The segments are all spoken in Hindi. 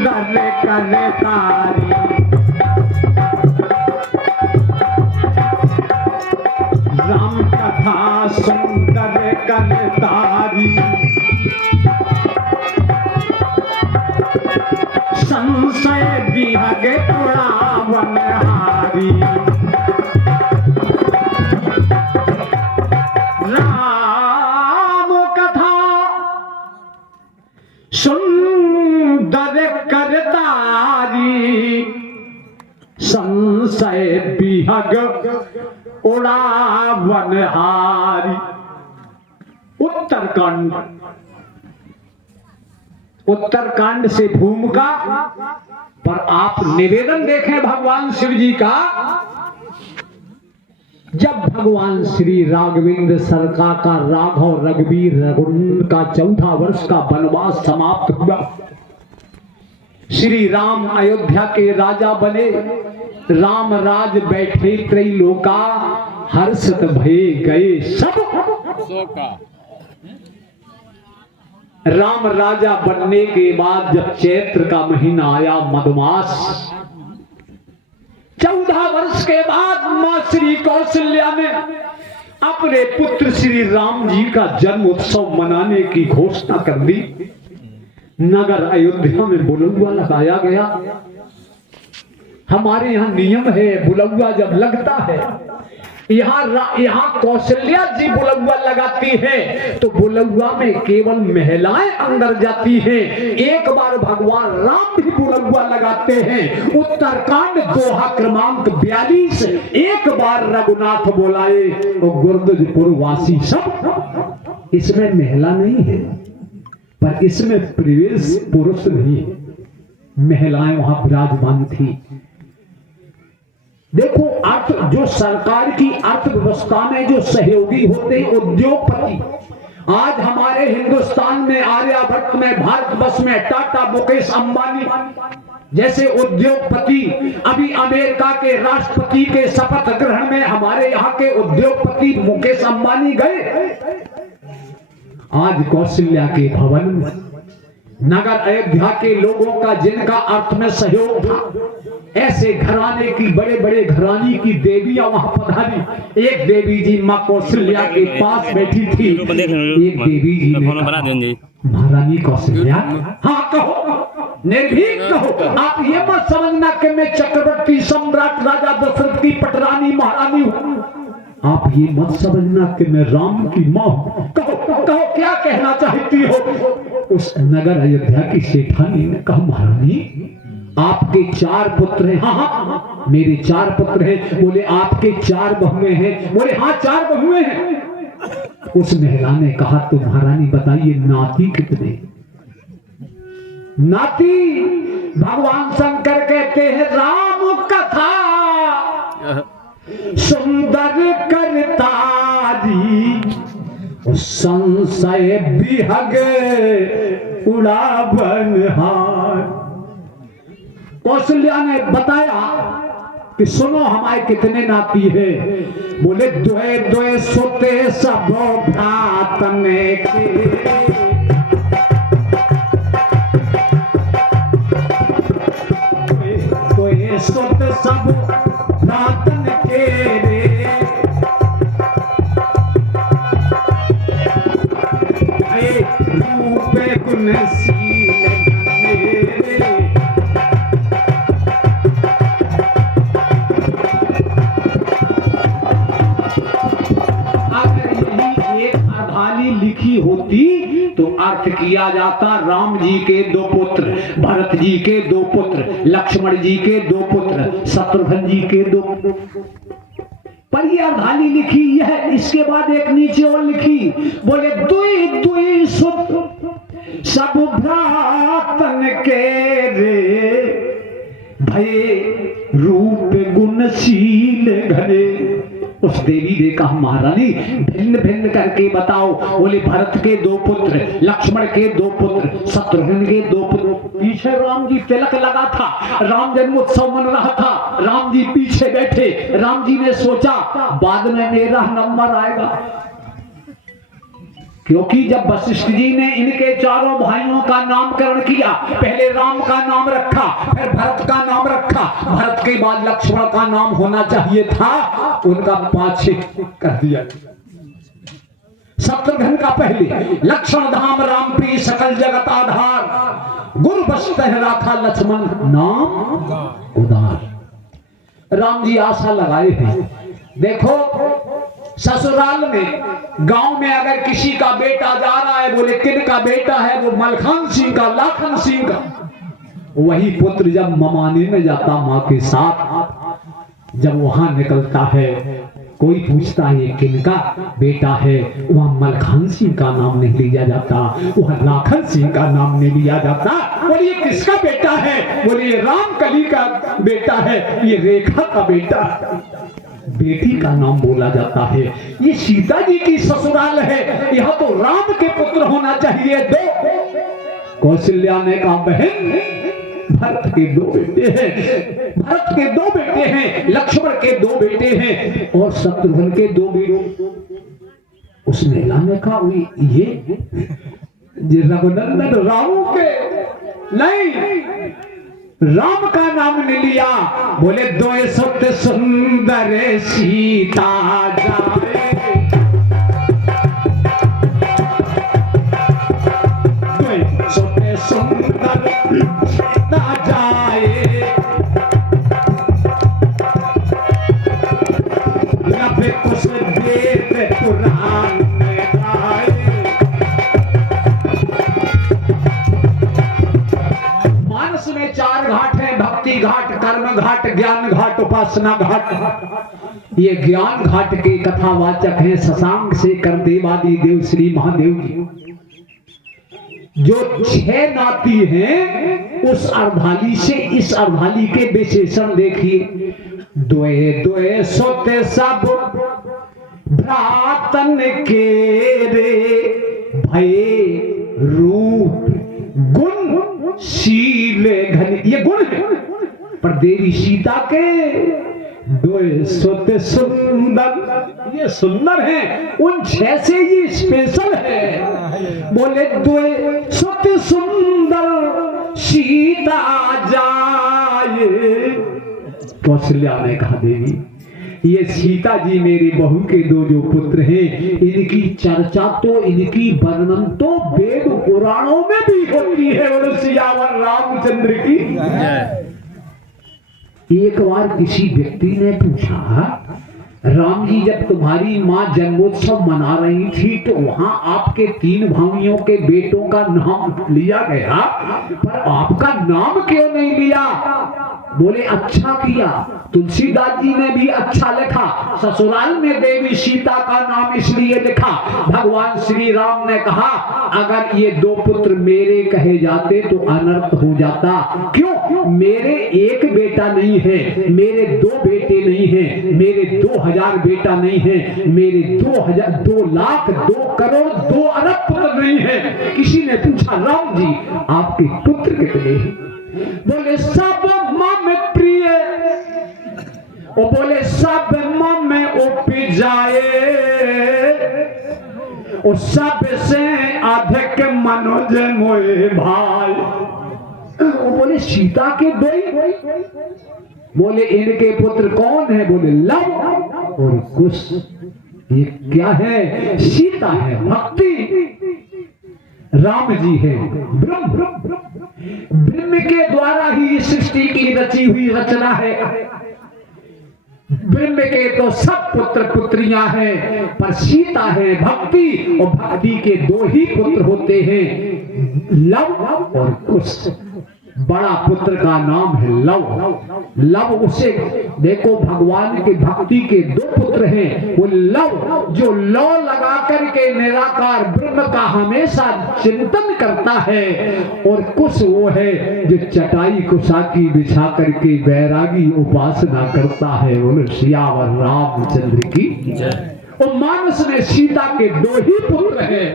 सुंदर करतारी राम कथा सुंदर करतारी संशय विहग उड़ावनहारी राम कथा सुंदर करतारी संशय विहग उड़ावनहारी। उत्तरकांड, उत्तरकांड से भूमिका पर आप निवेदन देखें भगवान शिव जी का। जब भगवान श्री राघवेंद्र सरकार का राघव रघुवीर रघुनंदन का 14 वर्ष का वनवास समाप्त हुआ, श्री राम अयोध्या के राजा बने, राम राज बैठे, त्रैलोका हर्षित भये गए सब। राम राजा बनने के बाद जब चैत्र का महीना आया, मधुमास, 14 वर्ष के बाद मां श्री कौशल्या ने अपने पुत्र श्री राम जी का जन्म उत्सव मनाने की घोषणा कर दी। नगर अयोध्या में बुलौआ लगाया गया। हमारे यहाँ नियम है, बुलौआ जब लगता है, यहाँ कौशल्या जी बुलौआ लगाती है तो बुलौआ में केवल महिलाएं अंदर जाती हैं। एक बार भगवान राम भी बुलौआ लगाते हैं। उत्तरकांड दोहा क्रमांक 42। एक बार रघुनाथ बोलाए तो गुर्दपुर वासी सब। इसमें महिला नहीं है, पर इसमें प्रवेश पुरुष नहीं है, महिलाएं वहां विराजमान थी। देखो, अर्थ जो सरकार की अर्थव्यवस्था में जो सहयोगी होते हैं, उद्योगपति, आज हमारे हिंदुस्तान में, आर्यभट्ट में, भारतवर्ष में टाटा, मुकेश अंबानी जैसे उद्योगपति, अभी अमेरिका के राष्ट्रपति के शपथ ग्रहण में हमारे यहाँ के उद्योगपति मुकेश अंबानी गए। आज कौशल्या के भवन में नगर अयोध्या के लोगों का, जिनका अर्थ में सहयोग था, ऐसे घराने की, बड़े बड़े घराने की देवियां वहां पधारी। एक देवी जी मां कौशल्या के पास बैठी थी। एक देवी जी ने महारानी कौशल्या, हाँ कहो, निर्भीक कहो, आप ये मत समझना कि मैं चक्रवर्ती सम्राट राजा दशरथ की पटरानी महारानी हूं। आप ये मत समझना कि मैं राम की मां हूं। कहो कहो, क्या कहना चाहती हो? उस नगर अयोध्या की सेठानी ने कहा, महारानी आपके 4 पुत्र हैं। हाँ हाँ, मेरे 4 पुत्र हैं। बोले आपके 4 बहुएं हैं? बोले हाँ 4 बहुएं हैं। उस महिला ने कहा, तो महारानी बताइए नाती कितने? नाती भगवान शंकर कहते हैं, राम कथा सुंदर करतारी संशय विहग उड़ावनहार। कौशल्या ने बताया कि सुनो हमारे कितने नाती है। बोले द्वे द्वे सुते सब भ्रातन के, द्वे सुत सब भ्रातन के रे, रूप गुणशील मेरे। लिखी होती तो अर्थ किया जाता, राम जी के 2 पुत्र, भरत जी के 2 पुत्र, लक्ष्मण जी के 2 पुत्र, शत्रुघ्न जी के 2 पुत्र। पर यह अर्धाली लिखी है। इसके बाद एक नीचे और लिखी, बोले दुई दुई सुत सब भ्रातन के रे, भय रूप गुणशील घरे। उस देवी ने कहा, महारानी भिन्न भिन्न करके बताओ। बोले भरत के 2 पुत्र, लक्ष्मण के 2 पुत्र, शत्रुघ्न के 2 पुत्र। पीछे राम जी तिलक लगा था, राम जन्मोत्सव मन रहा था, राम जी पीछे बैठे। राम जी ने सोचा बाद में मेरा नंबर आएगा, क्योंकि जब वशिष्ठ जी ने इनके चारों भाइयों का नामकरण किया, पहले राम का नाम रखा, फिर भरत का नाम रखा, भरत के बाद लक्ष्मण का नाम होना चाहिए था, उनका पाछे कर दिया। शत्रुघ्न का पहले, लक्ष्मण धाम राम प्रिय सकल जगत आधार, गुरु बसत राखा लक्ष्मण नाम उदार। राम जी आशा लगाए हैं। देखो ससुराल में, गांव में अगर किसी का बेटा जा रहा है, बोले किन का बेटा है, वो मलखान सिंह का, लाखन सिंह का। वही पुत्र जब ममाने में जाता माँ के साथ, जब वहां निकलता है, कोई पूछता है किनका बेटा है, वह मलखान सिंह का नाम नहीं लिया जाता, वह लाखन सिंह का नाम नहीं लिया जाता। बोलिए किसका बेटा है, बोलिए राम कली का बेटा है, ये रेखा का बेटा, बेटी का नाम बोला जाता है। ये सीता जी की ससुराल है, यह तो राम के पुत्र होना चाहिए। दो कौशल्या ने कहा बहन भरत के दो बेटे हैं, भरत के दो बेटे हैं, लक्ष्मण के दो बेटे हैं और शत्रुघ्न के दो बेटे। उस महिला ने कहा ये रघुनंदन रामू के नहीं, राम का नाम ने लिया। बोले दो सत्य सुंदर सीता जाए, दो सत्य सुंदर सीता जाए, लफे कुछ वेद पुराण में गाए। मानस में चार घाट हैं, भक्ति घाट, कर्म घाट, ज्ञान घाट, उपासना घाट। ये ज्ञान घाट के कथावाचक हैं शशांक शेखर देवादि देव श्री महादेव जी। जो 6 नाती हैं, उस अर्धाली से इस अर्धाली के विशेषण देखिए। दोए दोए सोते सब भ्रातन के रे, भये रूप गुण शीले घन, ये गुण है। पर देवी सीता के दोए सोते सुंदर, ये सुंदर है, उन 6 से ये स्पेशल है। बोले दोए सोते सुंदर सीता जाए। कौशल्या ने कहा देवी ये सीता जी मेरे बहू के दो जो पुत्र हैं, इनकी चर्चा तो, इनकी वर्णन तो वेद पुराणों में भी होती है। और सियावर रामचंद्र की। एक बार किसी व्यक्ति ने पूछा, राम जी जब तुम्हारी माँ जन्मोत्सव मना रही थी तो वहां आपके 3 भाइयों के बेटों का नाम लिया गया, पर आपका नाम क्यों नहीं लिया? बोले अच्छा किया, तुलसीदास जी ने भी अच्छा लिखा, ससुराल में देवी सीता का नाम इसलिए लिखा। भगवान श्री राम ने कहा अगर ये 2 पुत्र मेरे कहे जाते तो अनर्थ हो जाता। क्यों? मेरे एक बेटा नहीं है, मेरे 2 बेटे नहीं है, मेरे 2000 बेटा नहीं है, मेरे 2000, 2 लाख, 2 करोड़, 2 अरब पुत्र नहीं है। किसी ने पूछा राम जी आपके पुत्र कितने हैं? बोले सब मां में प्रिय, वो बोले सब मां में उपी जाए, और सबसे अधिक मनोज मोए भाई। वो बोले सीता के 2। बोले इनके पुत्र कौन है? बोले लव और कुश। ये क्या है? सीता है, भक्ति। राम जी है ब्रह्म, ब्रह्म के द्वारा ही सृष्टि की रची हुई रचना है। ब्रह्म के तो सब पुत्र पुत्रियां हैं, पर सीता है भक्ति, और भक्ति के 2 ही पुत्र होते हैं, लव और कुश। बड़ा पुत्र का नाम है लव। लव उसे देखो, भगवान के भक्ति के 2 पुत्र हैं। वो लव जो लौ लगा करके निराकार ब्रह्म का हमेशा चिंतन करता है, और कुश वो है जो चटाई कुशाकी बिछा करके वैरागी उपासना करता है। बोलो सियावर रामचंद्र की जय। और मानस में सीता के 2 ही पुत्र हैं।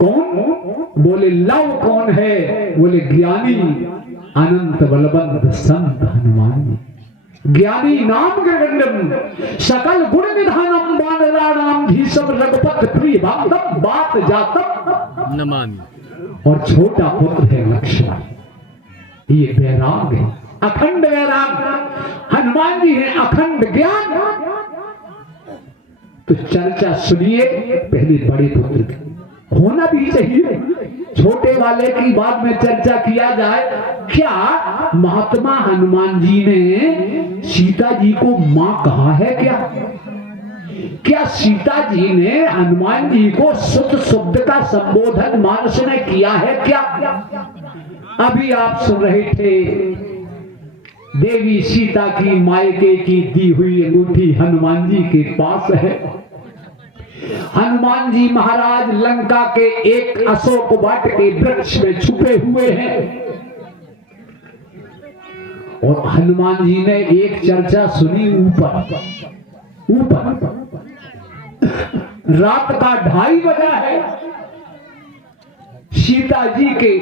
कौन? बोले लव कौन है? बोले ज्ञानी अनंत बलवंत संत हनुमान जी। ज्ञानी नाम गगनम सकल गुण निधानम वानराणाम धीसम रघुपत प्रिय भक्तम बात जातम नमामि। और छोटा पुत्र है लक्ष्मण, ये वैराग है, अखंड वैराग। हनुमान जी है अखंड ज्ञान। तो चर्चा सुनिए पहले बड़े पुत्र की, होना भी चाहिए, छोटे वाले की बाद में चर्चा किया जाए। क्या महात्मा हनुमान जी ने सीता जी को मां कहा है क्या? क्या सीता जी ने हनुमान जी को सुत शब्द का संबोधन मानस ने किया है क्या? अभी आप सुन रहे थे देवी सीता की मायके की दी हुई अंगूठी हनुमान जी के पास है। हनुमान जी महाराज लंका के एक अशोक वाट के वृक्ष में छुपे हुए हैं और हनुमान जी ने एक चर्चा सुनी ऊपर रात का 2:30 बजा है। सीता जी के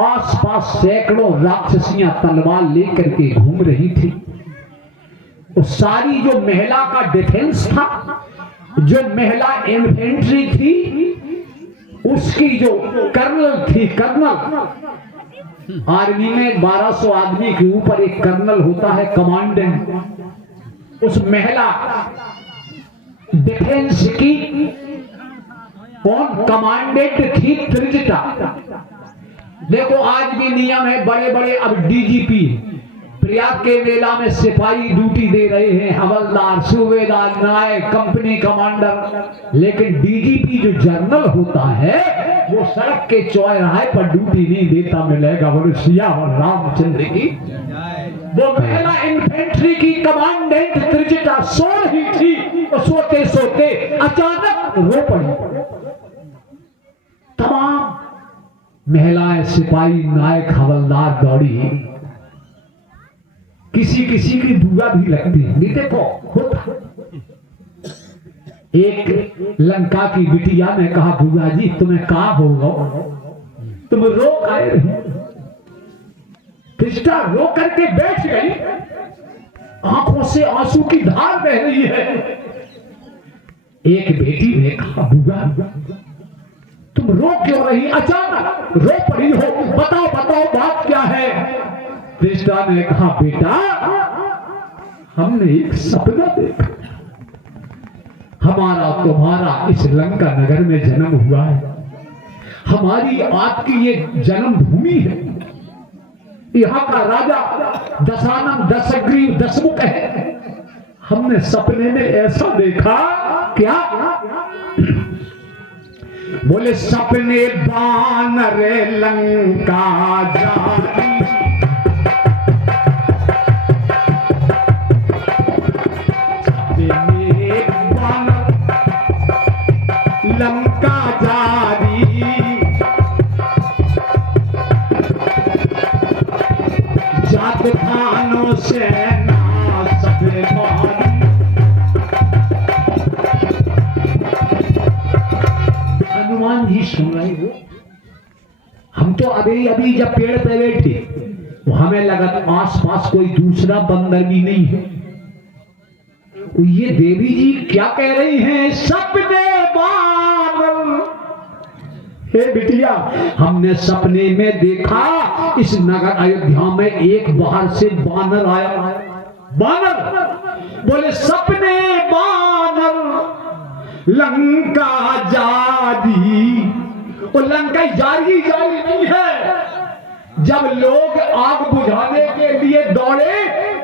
आसपास सैकड़ों राक्षसियां तलवार लेकर के घूम रही थी। वो सारी जो महिला का डिफेंस था, जो महिला इन्फेंट्री थी, उसकी जो कर्नल थी, कर्नल आर्मी में 1200 आदमी के ऊपर एक कर्नल होता है, कमांडेंट। उस महिला डिफेंस की कौन कमांडेंट थी? त्रिजटा। देखो आज भी नियम है, बड़े बड़े अब डीजीपी प्रयाग के मेला में सिपाही ड्यूटी दे रहे हैं, हवलदार, सूबेदार, नायक, कंपनी कमांडर, लेकिन डीजीपी जो जनरल होता है वो सड़क के चौराहे पर ड्यूटी नहीं देता। मिलेगा बोले सियावर रामचंद्र की। वो महिला इन्फेंट्री की कमांडेंट त्रिजटा सो रही थी, तो सोते सोते अचानक रो पड़ी। तमाम महिलाएं, सिपाही, नायक, हवलदार दौड़ी। किसी किसी की बुआ भी लगती है, नहीं देखो होता। एक लंका की बिटिया ने कहा, बुआ जी तुम्हें कहा होगा, तुम रो आए रही। कृष्णा रो करके बैठ गई, आंखों से आंसू की धार बह रही है। एक बेटी ने कहा, बुआ तुम रो क्यों रही, अचानक रो पड़ी हो, बताओ बताओ बात क्या है? कृष्णा ने कहा, बेटा हमने एक सपना देखा, हमारा तुम्हारा इस लंका नगर में जन्म हुआ है, हमारी आपकी ये जन्म भूमि है, यहाँ का राजा दशानन दशग्रीव दशमुख है। हमने सपने में ऐसा देखा, क्या? बोले सपने बानर लंका जानी, लंका जारी, जात खानों से ना सफे पानी। हनुमान जी सुन रहे हो, हम तो अभी अभी जब पेड़ पे बैठे तो हमें लगा आसपास कोई दूसरा बंदर भी नहीं है। ये देवी जी क्या कह रही हैं? सपने हे बिटिया, हमने सपने में देखा इस नगर अयोध्या में एक बाहर से बानर आया। बानर बोले सपने बानर लंका जारी। वो लंका जारी जारी नहीं है। जब लोग आग बुझाने के लिए दौड़े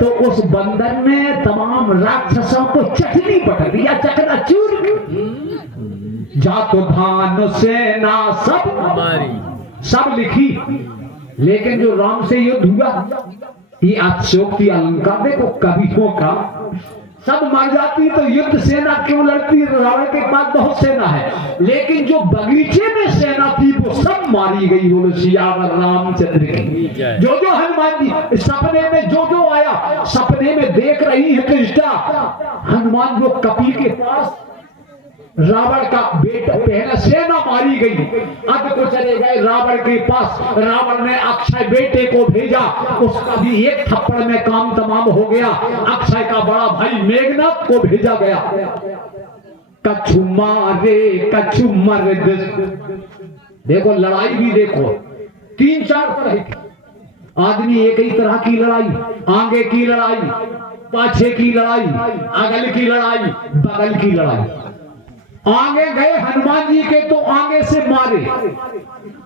तो उस बंदर ने तमाम राक्षसों को चटनी पकड़ दिया, चकनाचूर। जातो धान सेना सब लिखी, लेकिन जो राम से युद्ध हुआ, ये अशोक अलंकार देखो, कवियों का सब मर जाती तो युद्ध सेना क्यों लड़ती? रावण के पास बहुत सेना है, लेकिन जो बगीचे में सेना थी वो सब मारी गई। बोलो सियावर रामचंद्र की। जो जो हनुमान जी सपने में जो आया, सपने में देख रही है कृष्णा। हनुमान जो कपिल के पास रावण का बेटा, पहले सेना मारी गई, अब को चले गए रावण के पास। रावण ने अक्षय बेटे को भेजा, उसका भी एक थप्पड़ में काम तमाम हो गया। अक्षय का बड़ा भाई मेघनाथ को भेजा गया। कछु मारे कछु मर्द, देखो लड़ाई भी देखो 3-4 तरह की। आदमी एक ही तरह की लड़ाई, आगे की लड़ाई, पाछे की लड़ाई, अगल की लड़ाई, बगल की लड़ाई। आगे गए हनुमान जी के तो आगे से मारे,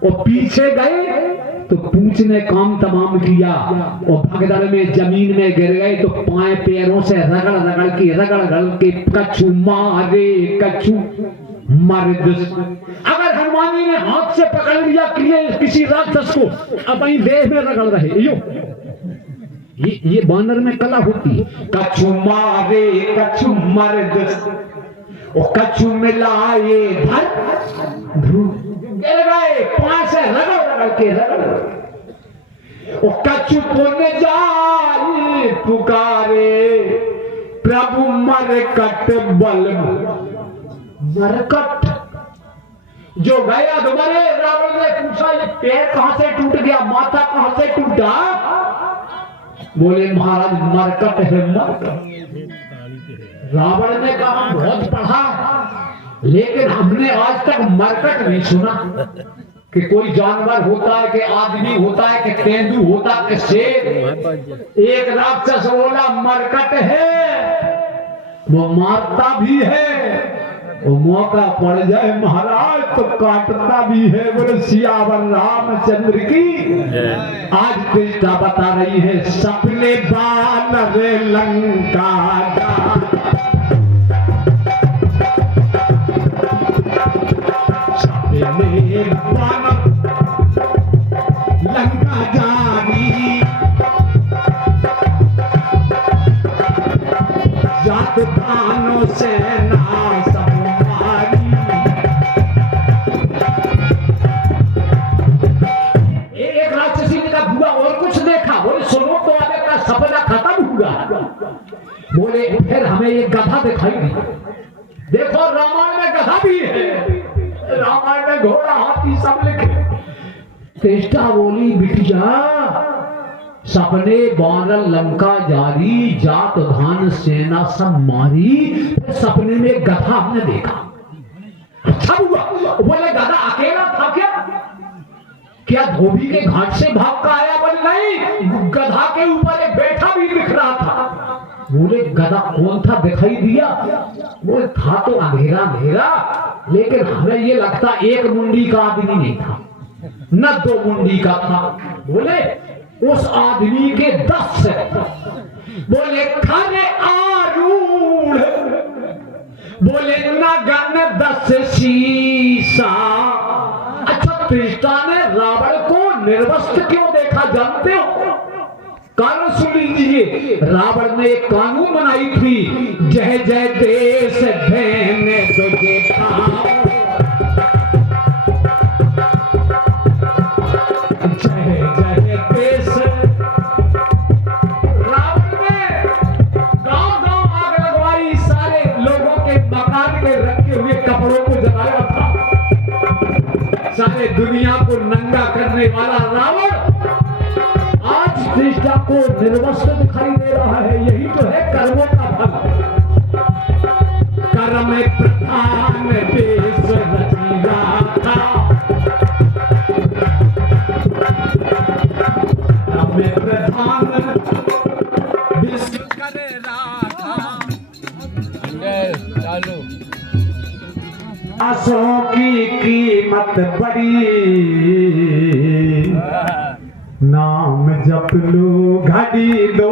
और पीछे गए तो पूंछ ने काम तमाम किया, और भगदड़ में जमीन में गिर गए तो पाए पैरों से रगड़ के कछु मारे कछु मर्द। अगर हनुमान जी ने हाथ से पकड़ लिया किसी राक्षस को, अपनी देह में रगड़ रहे, ये बानर में कला होती है। कछु मारे कछु मर्द, और कछु मिलाए गिर गए, पांव से रगड़ के और कछु पुण्य जाए पुकारे, प्रभु मरकट बल। मरकट जो गया दोबारे, रावण ने पूछा ये पैर कहां से टूट गया, माथा कहां से टूटा? बोले महाराज मरकट है मरकट। रावण ने कहा बहुत पढ़ा, लेकिन हमने आज तक मरकट नहीं सुना कि कोई जानवर होता है, कि आदमी होता है, कि तेंदु होता है, कि शेर। एक राक्षस बोला मरकट है, वो मारता भी है, वो मौका पड़ जाए महाराज तो काटता भी है। बोले सियावर रामचंद्र की। आज कृष्णा बता रही है, सपने बानर लंका लंका जानी, जात भानु सेना सब मारी। एक राक्षसी ने कहा बुआ और कुछ देखा? बोले सुनो तो आगे का सपना खत्म हुआ। बोले फिर हमें एक गधा दिखाई दी। देखो रामायण में गधा भी है, रामायण में घोड़ा हाथी सब लिखे। कृष्णा बोली बिटिया, सपने बानर लंका जारी, जात धान सेना सब मारी, फिर सपने में गधा हमने देखा। अच्छा हुआ। बोले गधा अकेला था क्या धोबी के घाट से भाग का आया? बोले नहीं, गधा के ऊपर एक बैठा भी दिख रहा था। बोले गधा कौन था दिखाई दिया? बोले था तो अंधेरा अंधेरा, लेकिन हमें ये लगता एक मुंडी का आदमी नहीं था, न 2 मुंडी का था। बोले उस आदमी के 10 से। बोले खरे आरूढ़, बोले नगन 10 शीशा। अच्छा कृष्णा ने रावण को निर्वस्त्र क्यों देखा जानते हो? कारण सुन लीजिए। रावण ने एक कानून बनाई थी, जय जय देश देने तुझे था, सारे दुनिया को नंगा करने वाला रावण आज कृष्णा को निर्वस्त्र दिखाई दे रहा है। यही तो है कर्मों का फल। कर्म प्रधान देश रचिया था, कर्म प्रधान विश्व करे राधा। चालू आसों की कीमत बड़ी, नाम जप लो घड़ी दो।